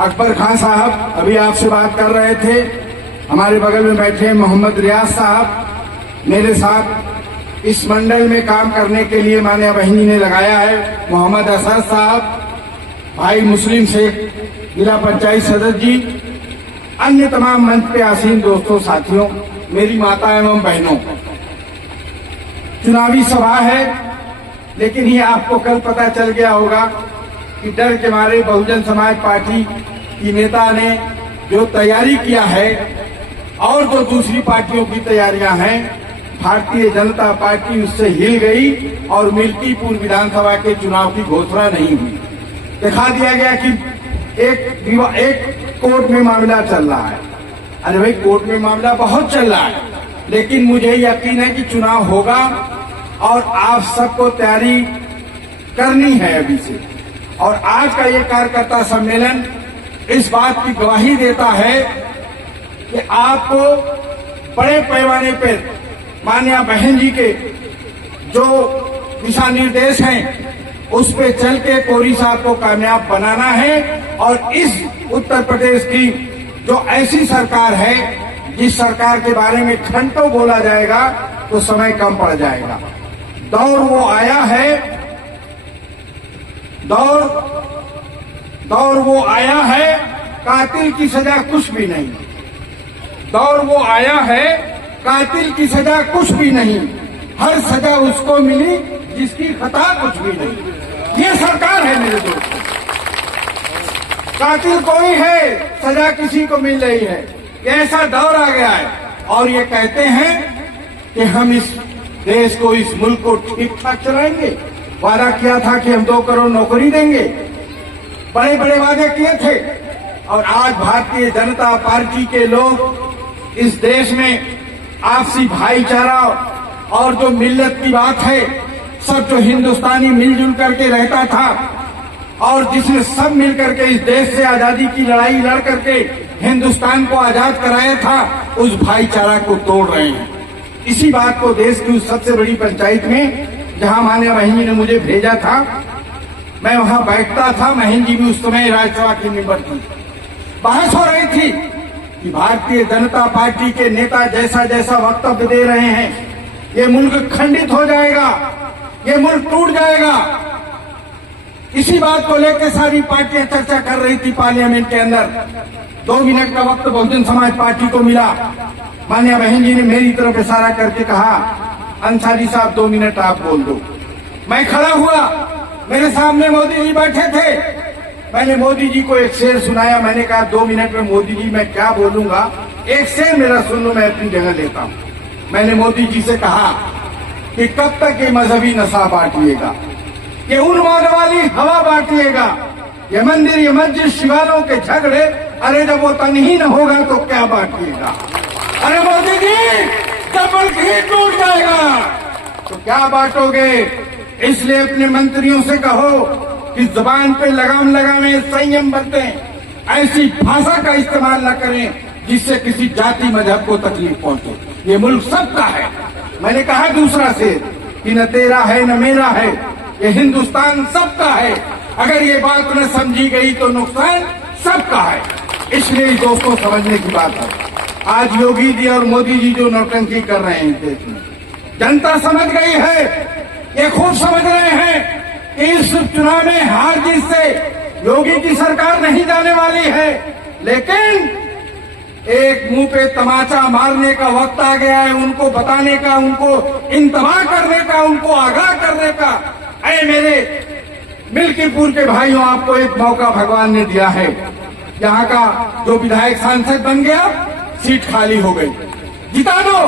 अकबर खान साहब अभी आपसे बात कर रहे थे, हमारे बगल में बैठे मोहम्मद रियाज साहब, मेरे साथ इस मंडल में काम करने के लिए माननीय बहनी ने लगाया है मोहम्मद असद साहब, भाई मुस्लिम शेख जिला पंचायत सदस्य जी, अन्य तमाम मंच पे आसीन दोस्तों साथियों, मेरी माता एवं बहनों, चुनावी सभा है, लेकिन ये आपको कल पता चल गया होगा कि डर के मारे बहुजन समाज पार्टी की नेता ने जो तैयारी किया है और जो दूसरी पार्टियों की तैयारियां हैं, भारतीय जनता पार्टी उससे हिल गई और मिल्कीपुर विधानसभा के चुनाव की घोषणा नहीं हुई। दिखा दिया गया कि एक कोर्ट में मामला चल रहा है। अरे भाई, कोर्ट में मामला बहुत चल रहा है, लेकिन मुझे यकीन है कि चुनाव होगा और आप सबको तैयारी करनी है अभी से। और आज का ये कार्यकर्ता सम्मेलन इस बात की गवाही देता है कि आपको बड़े पैमाने पर माननीय बहन जी के जो दिशा निर्देश हैं उस पे चल के कोरी साहब को कामयाब बनाना है। और इस उत्तर प्रदेश की जो ऐसी सरकार है जिस सरकार के बारे में घंटों बोला जाएगा तो समय कम पड़ जाएगा। दौर वो आया है, दौर वो आया है, कातिल की सजा कुछ भी नहीं। दौर वो आया है, कातिल की सजा कुछ भी नहीं, हर सजा उसको मिली जिसकी खता कुछ भी नहीं। ये सरकार है मेरे दोस्तों। कातिल कोई है, सजा किसी को मिल रही है। ये ऐसा दौर आ गया है और ये कहते हैं कि हम इस देश को, इस मुल्क को ठीक ठाक चलाएंगे। वादा किया था कि हम 2 करोड़ नौकरी देंगे, बड़े बड़े वादे किए थे। और आज भारतीय जनता पार्टी के लोग इस देश में आपसी भाईचारा और जो मिल्लत की बात है, सब जो हिंदुस्तानी मिलजुल करके रहता था और जिसने सब मिलकर के इस देश से आजादी की लड़ाई लड़ करके हिंदुस्तान को आजाद कराया था, उस भाईचारा को तोड़ रहे हैं। इसी बात को देश की उस सबसे बड़ी पंचायत में जहां माननीय बहन जी ने मुझे भेजा था, मैं वहां बैठता था। बहन जी भी उस समय राज्यसभा की मेंबर थी। बहस हो रही थी कि भारतीय जनता पार्टी के नेता जैसा जैसा वक्तव्य दे रहे हैं, ये मुल्क खंडित हो जाएगा, ये मुल्क टूट जाएगा। इसी बात को लेकर सारी पार्टियां चर्चा कर रही थी पार्लियामेंट के अंदर। 2 मिनट का वक्त बहुजन समाज पार्टी को मिला। माननीय बहन जी ने मेरी तरफ इशारा करके कहा, अंसारी साहब 2 मिनट आप बोल दो। मैं खड़ा हुआ, मेरे सामने मोदी जी बैठे थे। मैंने मोदी जी को एक शेर सुनाया। मैंने कहा 2 मिनट में मोदी जी मैं क्या बोलूंगा, एक शेर मेरा सुन लो, मैं अपनी जगह लेता हूं। मैंने मोदी जी से कहा कि कब तक ये मजहबी नशा बांटिएगा, ये उन्माद वाली हवा बांटिएगा, ये मंदिर ये मस्जिद शिवालयों के झगड़े, अरे जब वो तन ही न होगा तो क्या बांटिएगा। अरे मोदी जी, जब मुल्क ही टूट जाएगा तो क्या बांटोगे। इसलिए अपने मंत्रियों से कहो कि जुबान पे लगाम लगावें, संयम बरतें, ऐसी भाषा का इस्तेमाल न करें जिससे किसी जाति मजहब को तकलीफ पहुंचे। ये मुल्क सबका है। मैंने कहा दूसरा से कि न तेरा है न मेरा है, ये हिंदुस्तान सबका है। अगर ये बात न समझी गई तो नुकसान सबका है। इसलिए दोस्तों समझने की बात है। आज योगी जी और मोदी जी जो नौटंकी कर रहे हैं देश में, जनता समझ गई है, ये खूब समझ रहे हैं कि इस चुनाव में हार जीत से योगी की सरकार नहीं जाने वाली है। लेकिन एक मुंह पे तमाचा मारने का वक्त आ गया है, उनको बताने का, उनको इंतबाह करने का, उनको आगाह करने का। ऐ मेरे मिल्कीपुर के भाइयों, आपको एक मौका भगवान ने दिया है। यहाँ का जो विधायक सांसद बन गया, सीट खाली हो गई, जिता दो।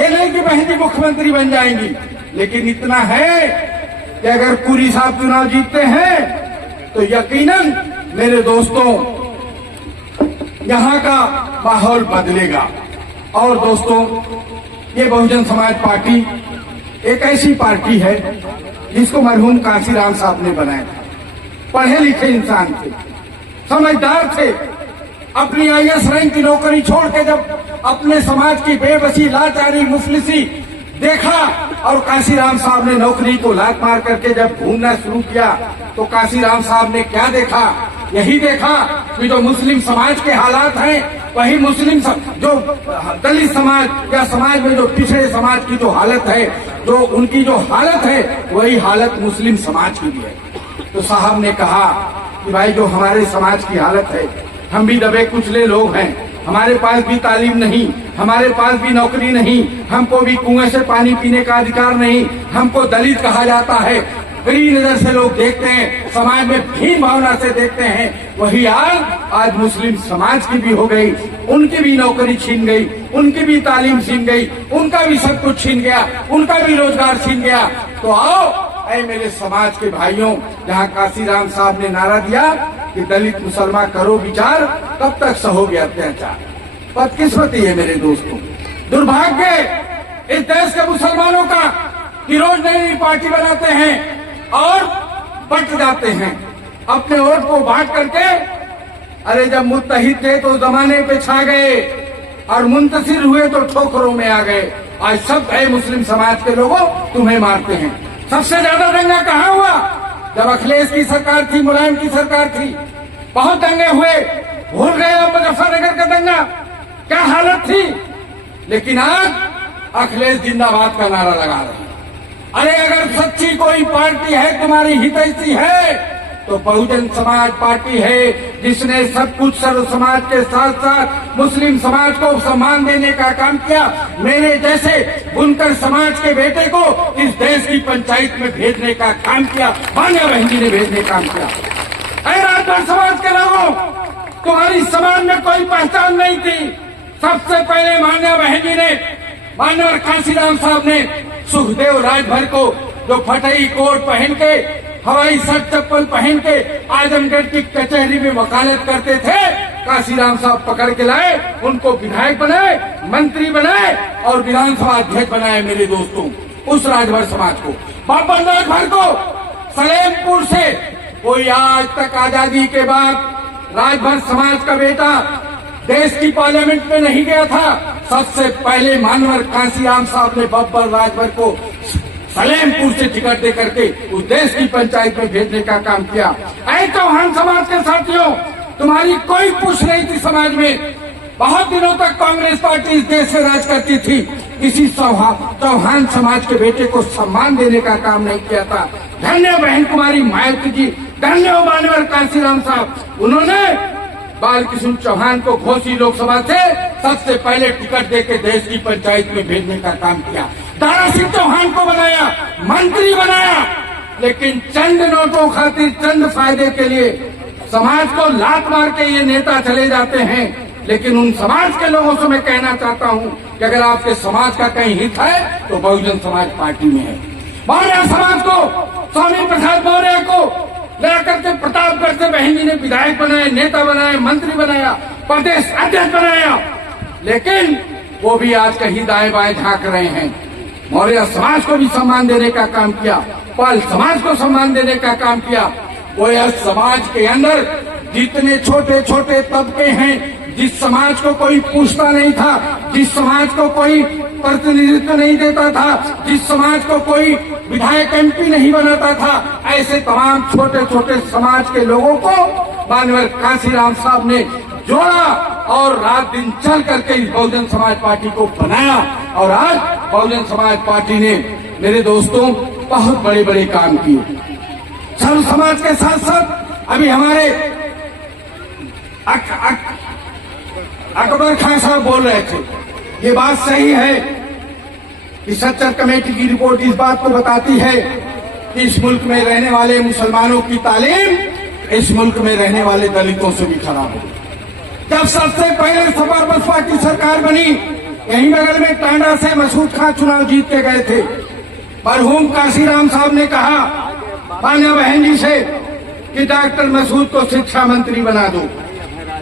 ये नहीं कि बहन जी मुख्यमंत्री बन जाएंगी, लेकिन इतना है कि अगर कोरी साहब चुनाव जीतते हैं तो यकीनन मेरे दोस्तों यहाँ का माहौल बदलेगा। और दोस्तों, ये बहुजन समाज पार्टी एक ऐसी पार्टी है जिसको मरहूम कांशीराम साहब ने बनाया था। पढ़े लिखे इंसान थे, समझदार थे। अपनी आईएएस रैंक की नौकरी छोड़ के जब अपने समाज की बेबसी, लाचारी, मुफलिसी देखा और कांशीराम साहब ने नौकरी को लात मार करके जब ढूंढना शुरू किया तो कांशीराम साहब ने क्या देखा यही देखा कि जो मुस्लिम समाज के हालात हैं, वही जो दलित समाज या समाज में जो पिछड़े समाज की जो हालत है, जो उनकी जो हालत है, वही हालत मुस्लिम समाज की भी है। तो साहब ने कहा कि भाई जो हमारे समाज की हालत है, हम भी दबे कुचले लोग हैं, हमारे पास भी तालीम नहीं, हमारे पास भी नौकरी नहीं, हमको भी कुएं से पानी पीने का अधिकार नहीं, हमको दलित कहा जाता है, बुरी नजर से लोग देखते हैं, समाज में भीन भावना से देखते हैं। वही आज मुस्लिम समाज की भी हो गई, उनकी भी नौकरी छीन गई, उनकी भी तालीम छीन गई, उनका भी सब कुछ छीन गया, उनका भी रोजगार छीन गया। तो आओ ऐ मेरे समाज के भाइयों, जहाँ काशीराम साहब ने नारा दिया कि दलित मुसलमान करो विचार, कब तक सहोगे अत्याचार। बदकिस्मती है मेरे दोस्तों, दुर्भाग्य इस देश के मुसलमानों का कि रोज नई नई पार्टी बनाते हैं और बंट जाते हैं अपने वोट को बांट करके। अरे जब मुत्तहिद थे तो जमाने पे छा गए और मुंतसिर हुए तो ठोकरों में आ गए। आज सब है मुस्लिम समाज के लोगों तुम्हें मारते हैं। सबसे ज्यादा दंगा कहाँ हुआ? जब अखिलेश की सरकार थी, मुलायम की सरकार थी, बहुत दंगे हुए। भूल गए अब मुजफ्फरनगर का दंगा क्या हालत थी। लेकिन आज अखिलेश जिंदाबाद का नारा लगा रहे हैं। अरे अगर सच्ची कोई पार्टी है तुम्हारी हितैषी है तो बहुजन समाज पार्टी है, जिसने सब कुछ सर्व समाज के साथ साथ मुस्लिम समाज को सम्मान देने का काम किया। मेरे जैसे बुनकर समाज के बेटे को इस देश की पंचायत में भेजने का काम किया, मान्या बहन जी ने भेजने का काम किया। अरे राजभर समाज के लोगों, तुम्हारी समाज में कोई पहचान नहीं थी। सबसे पहले मान्या बहन जी ने, मान्यवर काशीराम साहब ने सुखदेव राजभर को, जो फटई कोट पहन के, हवाई शर्ट चप्पल पहन के आजमगढ़ की कचहरी में वकालत करते थे, काशीराम साहब पकड़ के लाए, उनको विधायक बनाए, मंत्री बनाए और विधानसभा अध्यक्ष बनाए। मेरे दोस्तों, उस राजभर समाज को, बाबर राजभर को सलेमपुर से कोई आज तक आजादी के बाद राजभर समाज का बेटा देश की पार्लियामेंट में नहीं गया था। सबसे पहले मानवर काशीराम साहब ने बब्बर राजभर को सलेमपुर से टिकट दे करके उस देश की पंचायत में भेजने का काम किया। ऐ चौहान समाज के साथियों, तुम्हारी कोई पूछ नहीं थी समाज में। बहुत दिनों तक कांग्रेस पार्टी इस देश से राज करती थी, किसी चौहान समाज के बेटे को सम्मान देने का काम नहीं किया था। धन्य बहन कुमारी मायावती जी, धन्य मानवर काशीराम साहब, उन्होंने बालकृष्ण चौहान को घोसी लोकसभा से सबसे पहले टिकट देके देश की पंचायत में भेजने का काम किया। दारा सिंह चौहान को बनाया, मंत्री बनाया, लेकिन चंद नोटों खातिर, चंद फायदे के लिए समाज को लात मार के ये नेता चले जाते हैं। लेकिन उन समाज के लोगों से मैं कहना चाहता हूँ कि अगर आपके समाज का कहीं हित है तो बहुजन समाज पार्टी में है। मौर्य समाज को, स्वामी प्रसाद मौर्य को लेकर के प्रतापगढ़ से बहन जी ने विधायक बनाए, नेता बनाए, मंत्री बनाया, प्रदेश अध्यक्ष बनाया, लेकिन वो भी आज कहीं दाएं बाएं झांक रहे हैं। मौर्य समाज को भी सम्मान देने का काम किया, पाल समाज को सम्मान देने का काम किया। वो यह समाज के अंदर जितने छोटे छोटे तबके हैं, जिस समाज को कोई पूछता नहीं था, जिस समाज को कोई प्रतिनिधित्व नहीं देता था, जिस समाज को कोई विधायक एमपी नहीं बनाता था, ऐसे तमाम छोटे छोटे समाज के लोगों को मानवर काशीराम साहब ने जोड़ा और रात दिन चल करके इस बहुजन समाज पार्टी को बनाया। और आज बहुजन समाज पार्टी ने, मेरे दोस्तों, बहुत बड़े बड़े काम किए। सर्व समाज के साथ साथ अभी हमारे अकबर खान साहब बोल रहे थे, ये बात सही है कि सच्चर कमेटी की रिपोर्ट इस बात को बताती है कि इस मुल्क में रहने वाले मुसलमानों की तालीम इस मुल्क में रहने वाले दलितों से भी खराब है। जब सबसे पहले सपा बसपा की सरकार बनी, यहीं बगल में टांडा से मसूद खान चुनाव जीत के गए थे। मरहूम काशीराम साहब ने कहा मान्या बहन जी से कि डॉक्टर मसूद को शिक्षा मंत्री बना दो।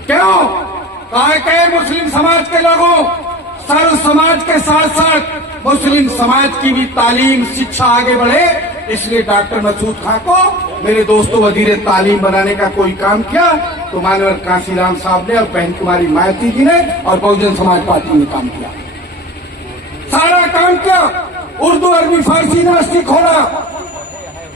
क्यों? कहा मुस्लिम समाज के लोगों, सर्व समाज के साथ साथ मुस्लिम समाज की भी तालीम शिक्षा आगे बढ़े, इसलिए डॉक्टर मसूद खान को, मेरे दोस्तों, वजीर तालीम बनाने का कोई काम किया तो मानवर काशीराम साहब ने और बहन कुमारी मायावती जी ने और बहुजन समाज पार्टी ने काम किया, सारा काम किया। उर्दू अरबी फारसी यूनिवर्सिटी खोला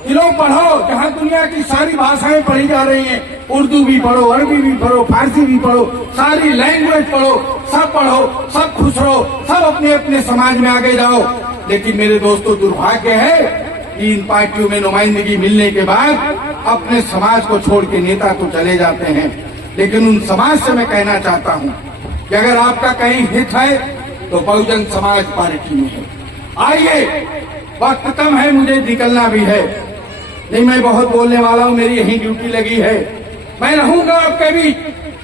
कि लोग पढ़ो, जहां दुनिया की सारी भाषाएं पढ़ी जा रही हैं, उर्दू भी पढ़ो, अरबी भी पढ़ो, फारसी भी पढ़ो, सारी लैंग्वेज पढ़ो, सब पढ़ो, सब खुश रहो, सब अपने अपने समाज में आगे जाओ। लेकिन मेरे दोस्तों, दुर्भाग्य है कि इन पार्टियों में नुमाइंदगी मिलने के बाद अपने समाज को छोड़ के नेता तो चले जाते हैं। लेकिन उन समाज से मैं कहना चाहता हूं कि अगर आपका कहीं हित है तो बहुजन समाज पार्टी में है। आइए, वक्त कम है, मुझे निकलना भी है, नहीं मैं बहुत बोलने वाला हूं, मेरी यही ड्यूटी लगी है। मैं रहूंगा आपके बीच,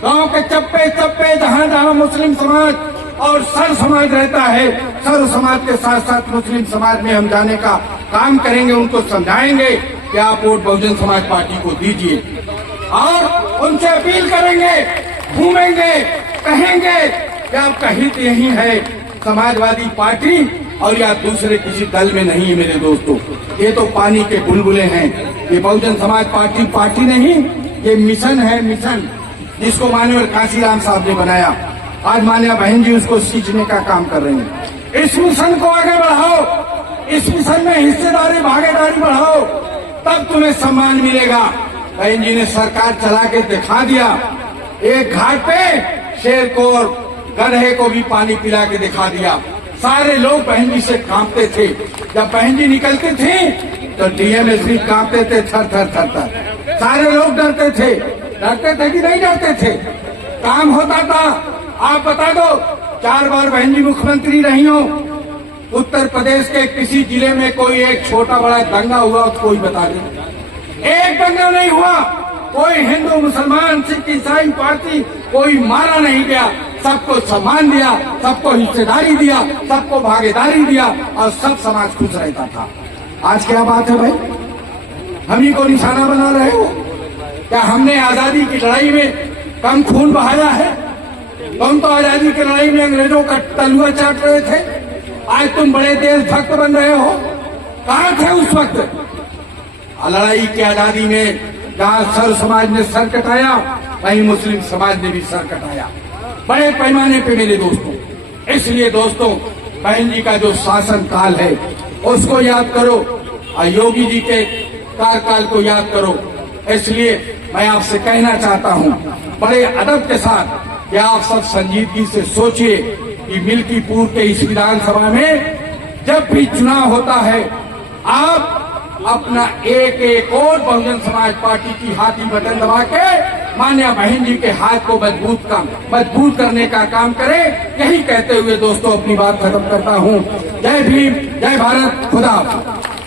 गांव के चप्पे चप्पे जहां जहां मुस्लिम समाज और सर्व समाज रहता है, सर्व समाज के साथ साथ मुस्लिम समाज में हम जाने का काम करेंगे, उनको समझाएंगे कि आप वोट बहुजन समाज पार्टी को दीजिए और उनसे अपील करेंगे, घूमेंगे, कहेंगे कि आपका हित यही है समाजवादी पार्टी और या दूसरे किसी दल में नहीं है। मेरे दोस्तों, ये तो पानी के बुलबुले हैं। ये बहुजन समाज पार्टी पार्टी नहीं, ये मिशन है, मिशन जिसको माननीय काशीराम साहब ने बनाया। आज मान्या बहन जी उसको सींचने का काम कर रही हैं। इस मिशन को आगे बढ़ाओ, इस मिशन में हिस्सेदारी भागीदारी बढ़ाओ, तब तुम्हें सम्मान मिलेगा। बहन जी ने सरकार चला के दिखा दिया, एक घाट पे शेर को और गधे को भी पानी पिला के दिखा दिया। सारे लोग बहन जी से कांपते थे। जब बहन जी निकलती थी तो डीएमएस भी कांपते थे, थर थर थर थर। सारे लोग डरते थे कि नहीं डरते थे? काम होता था। आप बता दो, 4 बार बहन जी मुख्यमंत्री रही हो, उत्तर प्रदेश के किसी जिले में कोई एक छोटा बड़ा दंगा हुआ तो कोई बता दे। एक दंगा नहीं हुआ, कोई हिंदू मुसलमान सिख ईसाई पार्टी कोई मारा नहीं गया। सबको सम्मान दिया, सबको हिस्सेदारी दिया, सबको भागीदारी दिया और सब समाज खुश रहता था। आज क्या बात है भाई, हम ही को निशाना बना रहे हो? क्या हमने आजादी की लड़ाई में कम खून बहाया है? तुम तो आजादी की लड़ाई में अंग्रेजों का तलुआ चाट रहे थे, आज तुम बड़े देशभक्त बन रहे हो। कहाँ थे उस वक्त? लड़ाई की आजादी में जहाँ सर्व समाज ने सर कटाया, वहीं मुस्लिम समाज ने भी सर कटाया, बड़े पैमाने पे मेरे दोस्तों। इसलिए दोस्तों, बहन जी का जो शासन काल है उसको याद करो और योगी जी के कार्यकाल को याद करो। इसलिए मैं आपसे कहना चाहता हूं बड़े अदब के साथ कि आप सब संजीदगी से सोचिए कि मिल्कीपुर के इस विधानसभा में जब भी चुनाव होता है, आप अपना एक एक वोट बहुजन समाज पार्टी की हाथी बटन दबा के मान्या बहन जी के हाथ को मजबूत करने का काम करें। यही कहते हुए दोस्तों अपनी बात खत्म करता हूं। जय भीम, जय भारत, खुदा हाफिज।